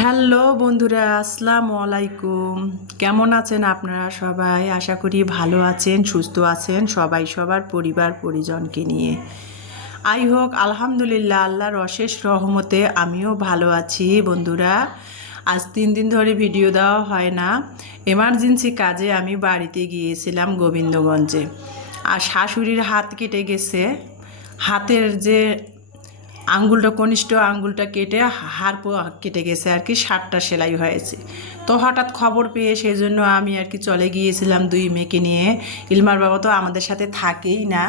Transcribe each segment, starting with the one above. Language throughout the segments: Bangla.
হ্যালো বন্ধুরা, আসসালামু আলাইকুম। কেমন আছেন আপনারা সবাই? আশা করি ভালো আছেন, সুস্থ আছেন, সবাই সবার পরিবার পরিজনকে নিয়ে। হোক আলহামদুলিল্লাহ, আল্লাহর অশেষ রহমতে আমিও ভালো আছি। বন্ধুরা, আজ 3 দিন ধরে ভিডিও দেওয়া হয় না। এমার্জেন্সি কাজে আমি বাড়িতে গিয়েছিলাম গোবিন্দগঞ্জে। আর শাশুড়ির হাত কেটে গেছে। হাতের যে আঙ্গুলটা, কনিষ্ঠ আঙ্গুলটা কেটে হাড় কেটে গেছে আর কি, 7টা সেলাই হয়েছে। তো হঠাৎ খবর পেয়ে সেই জন্য আমি আর কি চলে গিয়েছিলাম 2 মেয়েকে নিয়ে। ইলমার বাবা তো আমাদের সাথে থাকেই না,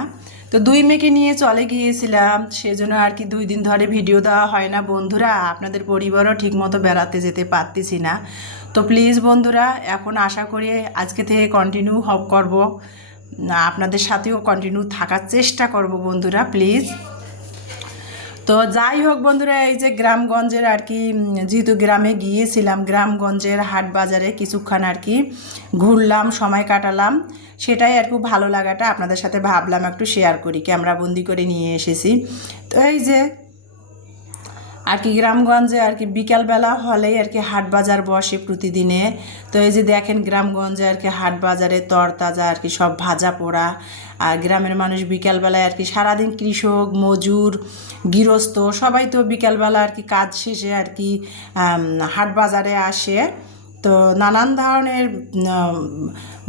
তো 2 মেয়েকে নিয়ে চলে গিয়েছিলাম। সেজন্য আর কি 2 দিন ধরে ভিডিও দেওয়া হয় না। বন্ধুরা, আপনাদের পরিবারও ঠিকমতো বেড়াতে যেতে পারতেছি না। তো প্লিজ বন্ধুরা, এখন আশা করি আজকে থেকে কন্টিনিউ করব, আপনাদের সাথেও কন্টিনিউ থাকার চেষ্টা করব বন্ধুরা, প্লিজ। তো যাই হোক বন্ধুরা, এই যে গ্রামগঞ্জের আর কি, যেহেতু গ্রামে গিয়েছিলাম, গ্রামগঞ্জের হাট বাজারে কিছুক্ষণ আর কি ঘুরলাম, সময় কাটালাম। সেটাই আর কি ভালো লাগাটা আপনাদের সাথে ভাবলাম একটু শেয়ার করি, ক্যামেরাবন্দি করে নিয়ে এসেছি। তো এই যে আর কি গ্রামগঞ্জে আর কি বিকালবেলা হলেই আর কি হাট বাজার বসে প্রতিদিনে। তো এই যে দেখেন গ্রামগঞ্জে আর কি হাট বাজারে তরতাজা আর কি সব ভাজা পোড়া। আর গ্রামের মানুষ বিকালবেলায় আর কি সারাদিন কৃষক, মজুর, গৃহস্থ সবাই তো বিকালবেলা আর কি কাজ শেষে আর কি হাট বাজারে আসে। তো নানান ধরনের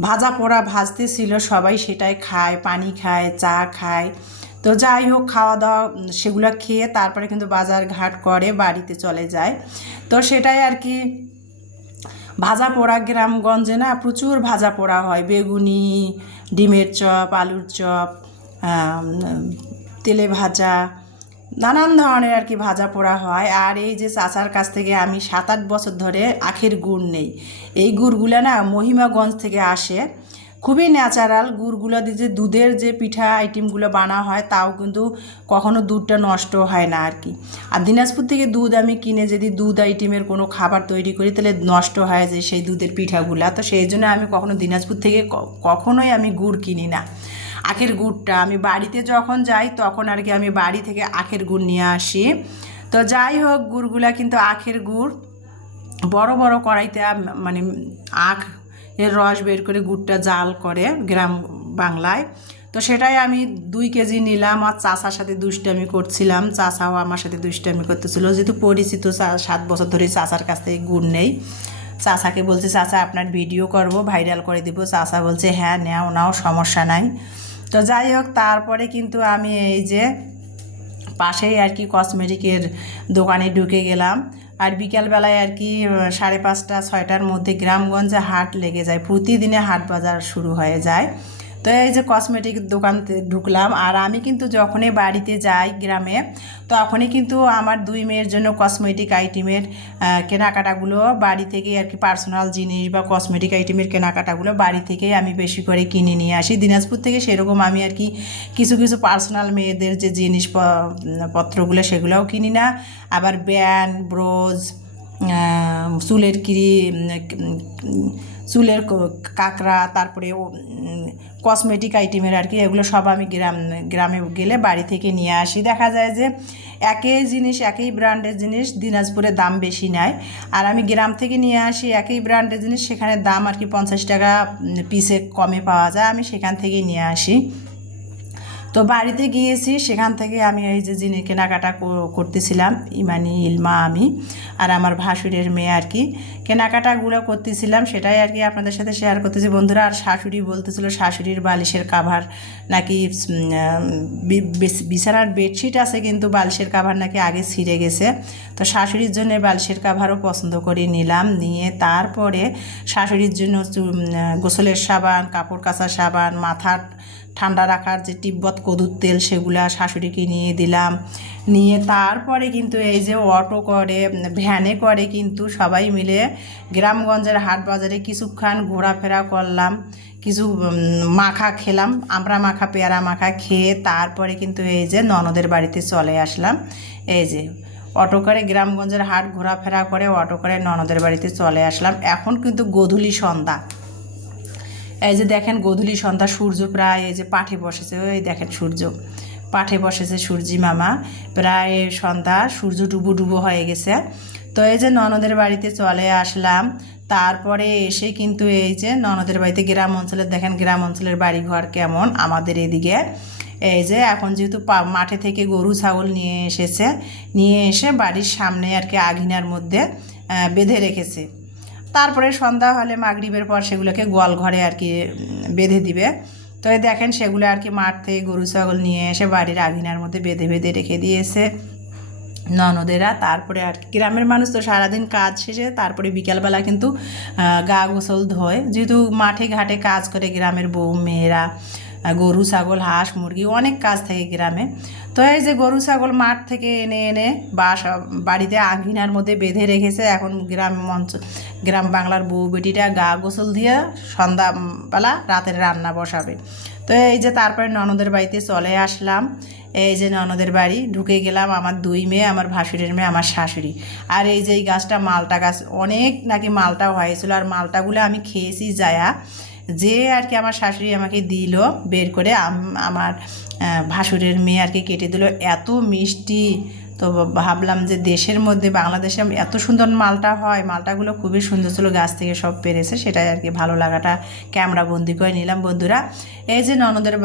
ভাজা পোড়া ভাজতেছিল, সবাই সেটাই খায়, পানি খায়, চা খায়। তো যাই হোক, খাওয়া দাওয়া সেগুলো খেয়ে তারপরে কিন্তু বাজার ঘাট করে বাড়িতে চলে যায়। তো সেটাই আর কি ভাজা পোড়া, গ্রামগঞ্জে না প্রচুর ভাজা পোড়া হয়, বেগুনি, ডিমের চপ, আলুর চপ, তেলে ভাজা, নানান ধরনের আর কি ভাজা পোড়া হয়। আর এই যে চাচার কাছ থেকে আমি 7-8 বছর ধরে আখের গুড় নেই। এই গুড়গুলো না মহিমাগঞ্জ থেকে আসে, খুবই ন্যাচারাল গুড়গুলো দিয়ে যে দুধের যে পিঠা আইটেমগুলো বানা হয়, তাও কিন্তু কখনো দুধটা নষ্ট হয় না আর কি। আর দিনাজপুর থেকে দুধ আমি কিনে যদি দুধ আইটেমের কোনো খাবার তৈরি করি তাহলে নষ্ট হয় যে সেই দুধের পিঠাগুলা। তো সেই জন্য আমি কখনো দিনাজপুর থেকে কখনোই আমি গুড় কিনি না। আখের গুড়টা আমি বাড়িতে যখন যাই তখন আর কি আমি বাড়ি থেকে আখের গুড় নিয়ে আসি। তো যাই হোক, গুড়গুলা কিন্তু আখের গুড় বড় বড় কড়াইতে মানে আখ এর রস বের করে গুড়টা জাল করে গ্রাম বাংলায়। তো সেটাই আমি 2 কেজি নিলাম। আর চাচার সাথে দুষ্টামি করছিলাম, চাচাও আমার সাথে দুষ্টামি করতেছিল, যেহেতু পরিচিত 7 বছর ধরে চাচার কাছ থেকে গুড় নেই। চাচাকে বলছে, চাচা আপনার ভিডিও করব, ভাইরাল করে দিব। চাচা বলছে হ্যাঁ নাও, সমস্যা নাই। তো যাই হোক, তারপরে কিন্তু আমি এই যে পাশেই আর কি কসমেটিকের দোকানে ঢুকে গেলাম। আর বিকালবেলায় আর কি 5:30-6টার মধ্যে গ্রামগঞ্জে হাট লেগে যায়, প্রতিদিনে হাট বাজার শুরু হয়ে যায়। তো এই যে কসমেটিক দোকানতে ঢুকলাম। আর আমি কিন্তু যখনই বাড়িতে যাই গ্রামে, তখনই কিন্তু আমার 2 মেয়ের জন্য কসমেটিক আইটেমের কেনাকাটাগুলো বাড়ি থেকেই আর কি, পার্সোনাল জিনিস বা কসমেটিক আইটেমের কেনাকাটাগুলো বাড়ি থেকেই আমি বেশি করে কিনে নিয়ে আসি। দিনাজপুর থেকে সেরকম আমি আর কি কিছু কিছু পার্সোনাল মেয়েদের যে জিনিসপত্রগুলো সেগুলোও কিনি না। আবার ব্যান্ড, ব্রোজ, চুলের চুলের কাঁকড়া, তারপরে কসমেটিক আইটেমের আর কি, এগুলো সব আমি গ্রামে গেলে বাড়ি থেকে নিয়ে আসি। দেখা যায় যে একই জিনিস, একই ব্র্যান্ডের জিনিস দিনাজপুরে দাম বেশি নেয়, আর আমি গ্রাম থেকে নিয়ে আসি একই ব্র্যান্ডের জিনিস, সেখানে দাম আর কি 50 টাকা পিসে কমে পাওয়া যায়, আমি সেখান থেকেই নিয়ে আসি। তো বাড়িতে গিয়েছি, সেখান থেকে আমি এই যে জিনিস কেনাকাটা করতেছিলাম, ইমানি, ইলমা, আমি আর আমার ভাসুরের মেয়ে আর কি কেনাকাটাগুলো করতেছিলাম, সেটাই আর কি আপনাদের সাথে শেয়ার করতেছি বন্ধুরা। আর শাশুড়ি বলতেছিল শাশুড়ির বালিশের কাভার নাকি, বিছানার বেডশিট আছে কিন্তু বালিশের কাভার নাকি আগে ছিঁড়ে গেছে। তো শাশুড়ির জন্য বালিশের কাভারও পছন্দ করে নিলাম, নিয়ে তারপরে শাশুড়ির জন্য গোসলের সাবান, কাপড় কাচার সাবান, মাথার ঠান্ডা রাখার যে তিব্বত কদুর তেল, সেগুলা শাশুড়িকে নিয়ে দিলাম। নিয়ে তারপরে কিন্তু এই যে অটো করে, ভ্যানে করে কিন্তু সবাই মিলে গ্রামগঞ্জের হাট বাজারে কিছুক্ষণ ঘোরাফেরা করলাম, কিছু মাখা খেলাম, আমরা মাখা, পেয়ারা মাখা খেয়ে তারপরে কিন্তু এই যে ননদের বাড়িতে চলে আসলাম। এই যে অটো করে গ্রামগঞ্জের হাট ঘোরাফেরা করে অটো করে ননদের বাড়িতে চলে আসলাম। এখন কিন্তু গোধূলি সন্ধ্যা, এই যে দেখেন গোধূলি সন্ধ্যা, সূর্য প্রায় এই যে পাঠে বসেছে, ওই দেখেন সূর্য পাঠে বসেছে, সূর্যি মামা, প্রায় সন্ধ্যা, সূর্য ডুবো হয়ে গেছে। তো তো এই যে ননদের বাড়িতে চলে আসলাম। তারপরে এসে কিন্তু এই যে ননদের বাড়িতে গ্রাম অঞ্চলের দেখেন গ্রাম অঞ্চলের বাড়িঘর কেমন আমাদের এদিকে। এই যে এখন যেহেতু মাঠে থেকে গরু ছাগল নিয়ে এসে বাড়ির সামনে আর কি আঙিনার মধ্যে বেঁধে রেখেছে। তারপরে সন্ধ্যা হলে মাগরিবের পর সেগুলোকে গোয়াল ঘরে আর কি বেঁধে দিবে। তো এই দেখেন সেগুলো আর কি মাঠ থেকে গরু ছাগল নিয়ে এসে বাড়ির আঙিনার মধ্যে বেঁধে বেঁধে রেখে দিয়েছে ননদেরা। তারপরে আর কি গ্রামের মানুষ তো সারাদিন কাজ শেষে তারপরে বিকালবেলা কিন্তু গা গোসল ধোয়, যেহেতু মাঠে ঘাটে কাজ করে গ্রামের বউ মেয়েরা, গরু ছাগল হাঁস মুরগি অনেক কাজ থাকে গ্রামে। তো এই যে গরু ছাগল মাঠ থেকে এনে এনে বাড়িতে আঙিনার মধ্যে বেঁধে রেখেছে। এখন গ্রাম বাংলার বউ বেটিটা গা গোসল দিয়ে সন্ধ্যাবেলা রাতের রান্না বসাবে। তো এই যে তারপরে ননদের বাড়িতে চলে আসলাম। এই যে ননদের বাড়ি ঢুকে গেলাম, আমার দুই মেয়ে, আমার ভাসুরের মেয়ে, আমার শাশুড়ি। আর এই যে এই গাছটা মালটা গাছ, অনেক নাকি মালটা হয়েছিল, আর মালটাগুলো আমি খেয়েছি যায়া যে আর কি আমার শাশুড়ি আমাকে দিল বের করে, আমার ভাসুরের মেয়ে আর কি কেটে দিল, এত মিষ্টি। তো ভাবলাম যে দেশের মধ্যে বাংলাদেশে এত সুন্দর মালটা হয়, মালটাগুলো খুবই সুন্দর ছিল, গাছ থেকে সব পেরেছে, সেটাই আর কি ভালো লাগাটা ক্যামেরা বন্দি করে নিলাম বন্ধুরা। এই যে ননদের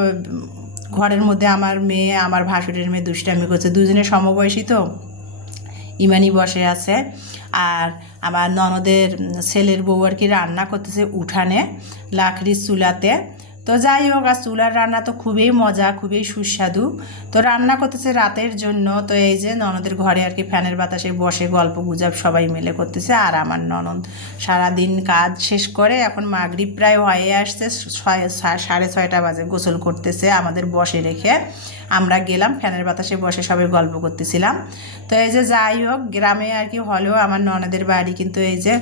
ঘরের মধ্যে আমার মেয়ে, আমার ভাসুরের মেয়ে দুষ্টামি করছে, দুজনে সমবয়সী তো, ইমানি বসে আছে। আর আমার ননদের ছেলের বউ আর কি রান্না করতেছে উঠানে লাকড়ির চুলাতে। তো যাই হোক, আর চুলার রান্না তো খুবই মজা, খুবই সুস্বাদু। তো রান্না করতেছে রাতের জন্য। তো এই যে ননদের ঘরে আর কি ফ্যানের বাতাসে বসে গল্প গুজব সবাই মিলে করতেছে। আর আমার ননদ সারাদিন কাজ শেষ করে এখন মাগরিব প্রায় হয়ে আসছে, 6:30 বাজে, গোসল করতেছে আমাদের বসে রেখে। আমরা গেলাম ফ্যানের বাতাসে বসে সবাই গল্প করতেছিলাম। তো এই যে যাই হোক, গ্রামে আর কি হলেও আমার ননদের বাড়ি কিন্তু এই যে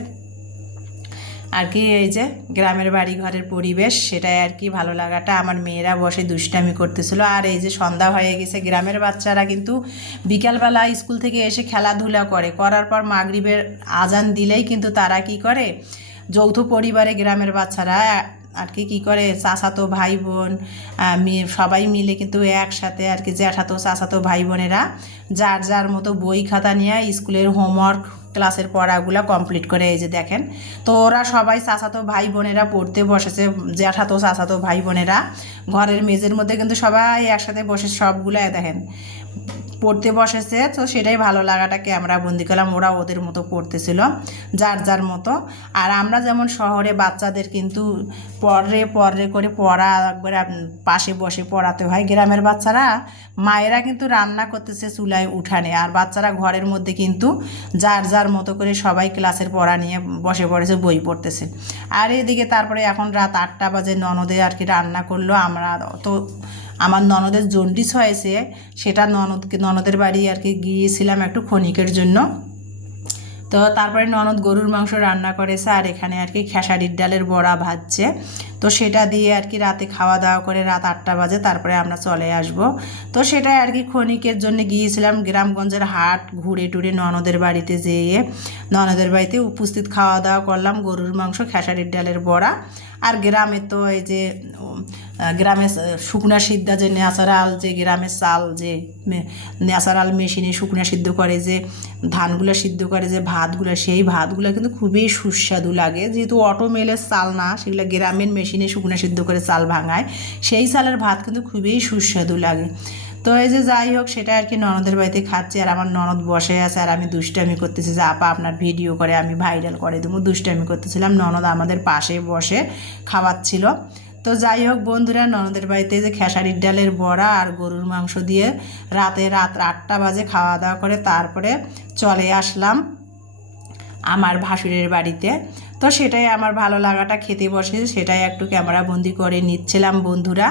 আর কি এই যে গ্রামের বাড়ি ঘরের পরিবেশ, সেটাই আর কি ভালো লাগাটা। আমার মেয়েরা বসে দুষ্টামি করতেছিল। আর এই যে সন্ধ্যা হয়ে গেছে, গ্রামের বাচ্চারা কিন্তু বিকালবেলা স্কুল থেকে এসে খেলাধুলা করার পর মাগরিবের আজান দিলেই কিন্তু তারা কি করে, যৌথ পরিবারে গ্রামের বাচ্চারা আর কি করে, চাচাতো ভাই বোন সবাই মিলে কিন্তু একসাথে আর কি, জ্যাঠাতো চাচাতো ভাই বোনেরা যার যার মতো বই খাতা নিয়ে স্কুলের হোমওয়ার্ক ক্লাসের পড়াগুলো কমপ্লিট করে। এই যে দেখেন, তো ওরা সবাই চাচাতো ভাই বোনেরা পড়তে বসেছে, জ্যাঠাতো চাচাতো ভাই বোনেরা ঘরের মেঝের মধ্যে কিন্তু সবাই একসাথে বসে সবগুলো দেখেন পড়তে বসেছে। তো সেটাই ভালো লাগাটা ক্যামেরা বন্দি করলাম, ওরা ওদের মতো পড়তেছিল যার যার মতো। আর আমরা যেমন শহরে বাচ্চাদের কিন্তু পরে করে পড়া একবারে পাশে বসে পড়াতে হয়, গ্রামের বাচ্চারা মায়েরা কিন্তু রান্না করতেছে চুলায় উঠানে, আর বাচ্চারা ঘরের মধ্যে কিন্তু যার যার মতো করে সবাই ক্লাসের পড়া নিয়ে বসে পড়েছে, বই পড়তেছে। আর এদিকে তারপরে এখন রাত 8টা বাজে, ননদে আর কি রান্না করলো। আমরা তো আমার ননদের জন্ডিস হয়েছে, সেটা ননদের বাড়ি আর কি গিয়েছিলাম একটু ক্ষণিকের জন্য। তো তারপরে ননদ গরুর মাংস রান্না করেছে, আর এখানে আর কি খেসারির ডালের বড়া ভাজছে। তো সেটা দিয়ে আর কি রাতে খাওয়া দাওয়া করে রাত 8টা বাজে তারপরে আমরা চলে আসব। তো সেটাই আর কি ক্ষণিকের জন্য গিয়েছিলাম গ্রামগঞ্জের হাট ঘুরে টুরে ননদের বাড়িতে যেয়ে ননদের বাড়িতে উপস্থিত খাওয়া দাওয়া করলাম, গরুর মাংস খেসারির ডালের বড়া। আর গ্রামে তো এই যে গ্রামে শুকনা সিদ্ধা যে ন্যাচারাল, যে গ্রামের চাল যে ন্যাচারাল মেশিনে শুকনা সিদ্ধ করে, যে ধানগুলো সিদ্ধ করে যে ভাতগুলো, সেই ভাতগুলো কিন্তু খুবই সুস্বাদু লাগে, যেহেতু অটো মেলের চাল না, সেগুলো গ্রামের মেশিনে শুকনা সিদ্ধ করে চাল ভাঙায়, সেই চালের ভাত কিন্তু খুবই সুস্বাদু লাগে। তো এই যে যাই হোক, সেটা আর কি ননদের বাড়িতে খাচ্ছি। আর আমার ননদ বসে আছে আর আমি দুষ্টামি করতেছি যে আপা আপনার ভিডিও করে আমি ভাইরাল করে দেবো, দুষ্টামি করতেছিলাম। ননদ আমাদের পাশে বসে খাওয়াচ্ছিল। তো যাই হোক বন্ধুরা, ননদের বাড়িতে যে খেসারির ডালের বড়া আর গরুর মাংস দিয়ে রাত 8টা বাজে খাওয়া দাওয়া করে তারপরে চলে আসলাম আমার ভাসুরের বাড়িতে। তো সেটাই আমার ভালো লাগাটা, খেতে বসে সেটাই একটু ক্যামেরা বন্দি করে নিচ্ছিলাম বন্ধুরা।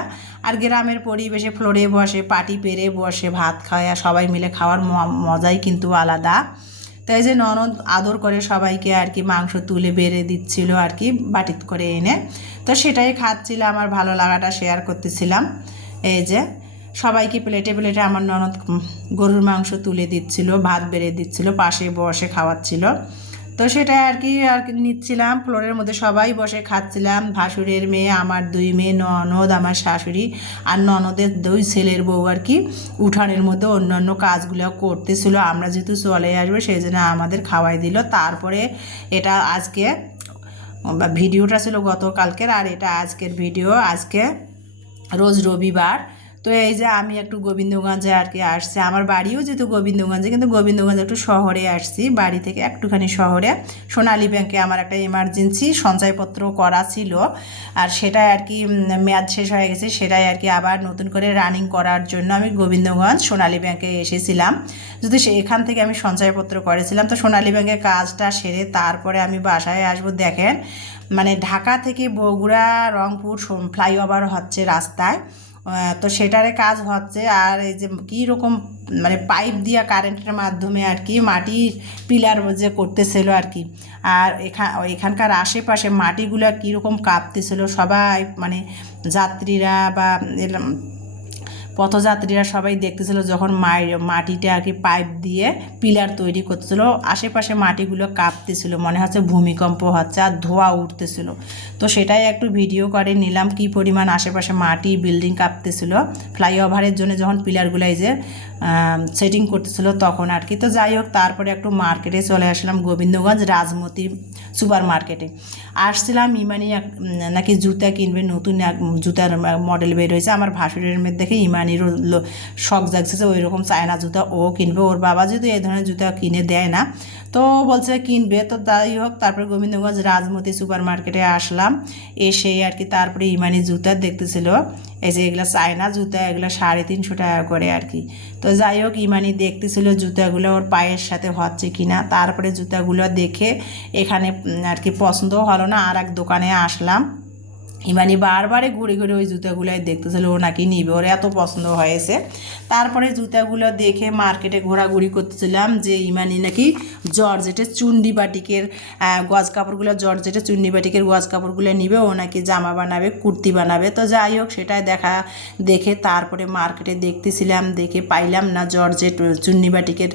আর গ্রামের পরিবেশে ফ্লোরে বসে পাটি পেরে বসে ভাত খাওয়া, সবাই মিলে খাওয়ার মজাই কিন্তু আলাদা। তাই যে ননদ আদর করে সবাইকে আর কি মাংস তুলে বেড়ে দিচ্ছিল আর কি বাটিত করে এনে। তো সেটাই খাচ্ছিলাম, আমার ভালো লাগাটা শেয়ার করতেছিলাম। এই যে সবাইকে প্লেটে প্লেটে আমার ননদ গরুর মাংস তুলে দিচ্ছিল, ভাত বেড়ে দিচ্ছিল, পাশে বসে খাওয়াচ্ছিল। তো তো সেটা আর কি নিচ্ছিলাম, ফ্লোরের মধ্যে সবাই বসে খাচ্ছিলাম, ভাসুরের মেয়ে, আমার 2 মেয়ে, ননদ, আমার শাশুড়ি আর ননদের 2 ছেলের বউ আর কি উঠানের মধ্যে অন্যান্য কাজগুলো করতেছিল। আমরা যেহেতু চলে আসবো সেই জন্য আমাদের খাওয়াই দিল। তারপরে এটা আজকে ভিডিওটা ছিল গতকালকের, আর এটা আজকের ভিডিও। আজকে রোজ রবিবার। তো এই যে আমি একটু গোবিন্দগঞ্জে আর কি আসছি, আমার বাড়িও যেহেতু গোবিন্দগঞ্জে, কিন্তু গোবিন্দগঞ্জে একটু শহরে আসছি, বাড়ি থেকে একটুখানি শহরে। সোনালী ব্যাংকে আমার একটা এমার্জেন্সি সঞ্চয়পত্র করা ছিল, আর সেটা আর কি মেয়াদ শেষ হয়ে গেছে, সেটাই আর কি আবার নতুন করে রানিং করার জন্য আমি গোবিন্দগঞ্জ সোনালী ব্যাংকে এসেছিলাম। যদি এখান থেকে আমি সঞ্চয়পত্র করেছিলাম, তো সোনালী ব্যাংকের কাজটা সেরে তারপরে আমি বাসায় আসবো। দেখেন মানে ঢাকা থেকে বগুড়া রংপুর ফ্লাইওভার হচ্ছে রাস্তায়, তো সেটারে কাজ হচ্ছে। আর এই যে কীরকম মানে পাইপ দিয়া কারেন্টের মাধ্যমে আর কি মাটির পিলার যে করতেছিল আর কি। আর এখানকার আশেপাশে মাটিগুলো কীরকম কাঁপতেছিল, সবাই মানে যাত্রীরা বা পথযাত্রীরা সবাই দেখতেছিল যখন মাটিটা আর কি পাইপ দিয়ে পিলার তৈরি করতেছিল, আশেপাশে মাটিগুলো কাঁপতেছিল, মনে হচ্ছে ভূমিকম্প হচ্ছে আর ধোঁয়া উঠতেছিল। তো সেটাই একটু ভিডিও করে নিলাম, কি পরিমাণ আশেপাশে মাটি বিল্ডিং কাঁপতেছিল ফ্লাইওভারের জন্য যখন পিলারগুলো এই যে সেটিং করতেছিল তখন আর কি। তো যাই হোক, তারপরে একটু মার্কেটে চলে আসলাম, গোবিন্দগঞ্জ রাজমতি সুপার মার্কেটে আসছিলাম। ইমানি নাকি জুতা কিনবে, নতুন জুতার মডেল বের হয়েছে। আমার ভাসুরের মেয়ে দেখে ইমানিরও শখ জাগছে ওই রকম চায়না জুতা ও কিনবে, ওর বাবা যদি এই ধরনের জুতা কিনে দেয় না, তো বলছে কিনবে। তো যাই হোক, তারপরে গোবিন্দগঞ্জ রাজমতি সুপার মার্কেটে আসলাম, এসেই আর কি তারপরে ইমানি জুতা দেখতেছিল। এই যে এগুলো চায়না জুতা, এগুলো 350 টাকা করে আর কি। তো যাই হোক, ইমানি দেখতেছিল জুতাগুলো ওর পায়ের সাথে হচ্ছে কিনা। তারপরে জুতাগুলো দেখে এখানে আর কি পছন্দ হলো না, আর এক দোকানে আসলাম। ইমানি বারবারে ঘুরে ঘুরে ওই জুতাগুলোই দেখতেছিল, ও নাকি নিবে, ওর এত পছন্দ হয়েছে। তারপরে জুতাগুলো দেখে মার্কেটে ঘোরাঘুরি করতেছিলাম, যে ইমানি নাকি জর্জেটের চুন্ডি বাটিকের গজ কাপড়গুলো, জর্জেটের চুন্ডি বাটিকের গজ কাপড়গুলো নিবে, ও নাকি জামা বানাবে, কুর্তি বানাবে। তো যাই হোক, সেটাই দেখে তারপরে মার্কেটে দেখতেছিলাম, দেখে পাইলাম না জর্জেট চুন্ডি বাটিকের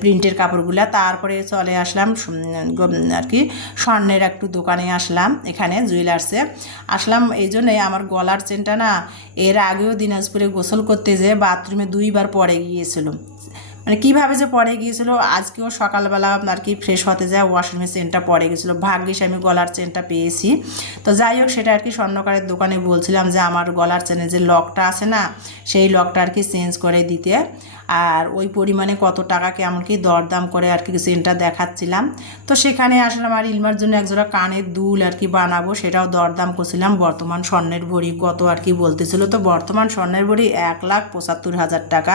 প্রিন্টের কাপড়গুলো। তারপরে চলে আসলাম আর কি স্বর্ণের একটু দোকানে আসলাম, এখানে জুয়েলার্সে আসলাম। এই জন্যই আমার গলার চেনটা না এর আগেও দিনাজপুরে গোসল করতে যেয়ে বাথরুমে 2 বার পড়ে গিয়েছিল, মানে কীভাবে যে পড়ে গিয়েছিল। আজকেও সকালবেলা আর কি ফ্রেশ হতে যায় ওয়াশরুমে চেনটা পড়ে গেছিলো, ভাগ্যিস আমি গলার চেনটা পেয়েছি। তো যাই হোক, সেটা আর কি স্বর্ণকারের দোকানে বলছিলাম যে আমার গলার চেনের যে লকটা আছে না, সেই লকটা আর কি চেঞ্জ করে দিতে, আর ওই পরিমাণে কত টাকা কেমন কি দরদাম করে আর কি চেনটা দেখাচ্ছিলাম। তো সেখানে আসলাম, আর ইলমার জন্য একজোড়া কানের দুল আর কি বানাবো, সেটাও দরদাম করছিলাম। বর্তমান স্বর্ণের ভরি কত আর কি বলতেছিল, তো বর্তমান স্বর্ণের ভরি 1,75,000 টাকা।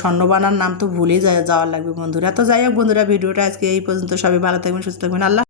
স্বর্ণ বানার নাম তো ভুলেই যাওয়ার লাগবে বন্ধুরা। তো যাই হোক বন্ধুরা, ভিডিওটা আজকে এই পর্যন্ত, সবাই ভালো থাকবেন, সুস্থ থাকবেন, আল্লাহ।